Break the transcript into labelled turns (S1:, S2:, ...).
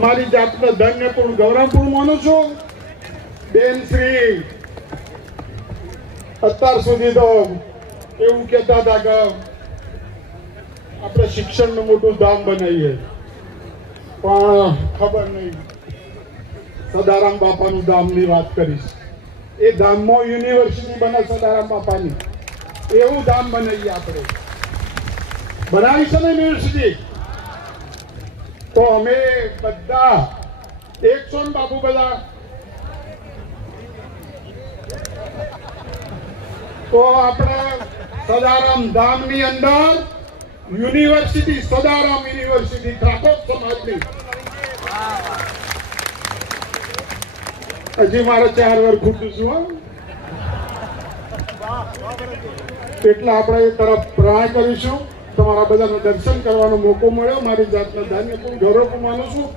S1: મારી જાતને ધન્યપૂર્ણ ગૌરવપૂર્ણ માનું છું. બેન શ્રી, અત્યાર સુધી તો એવું કહેતા હતા કે આપણે શિક્ષણનું મોટું ધામ બનાવીએ. પણ ખબર નહીં. સદારામ બાપાનું ધામની વાત કરીશ. એ ધામમાં યુનિવર્સિટી બને સદારામ બાપાની. એવું ધામ બનાવીએ આપણે. બનાવીશું ને યુનિવર્સિટી? તો અમે ને બાપુ બધા. તો આપણા સદારામ ધામની અંદર યુનિવર્સિટી, સદારામ યુનિવર્સિટી ત્રાકોપ સમાજની. હજી મારે ચાર વાર ખૂટું છું એટલે આપણે એ તરફ પ્રયાણ કરીશું. તમારા બધાનું દર્શન કરવાનો મોકો મળ્યો. મારી જાતના ધાન્ય પણ ગૌરવ માનું છું.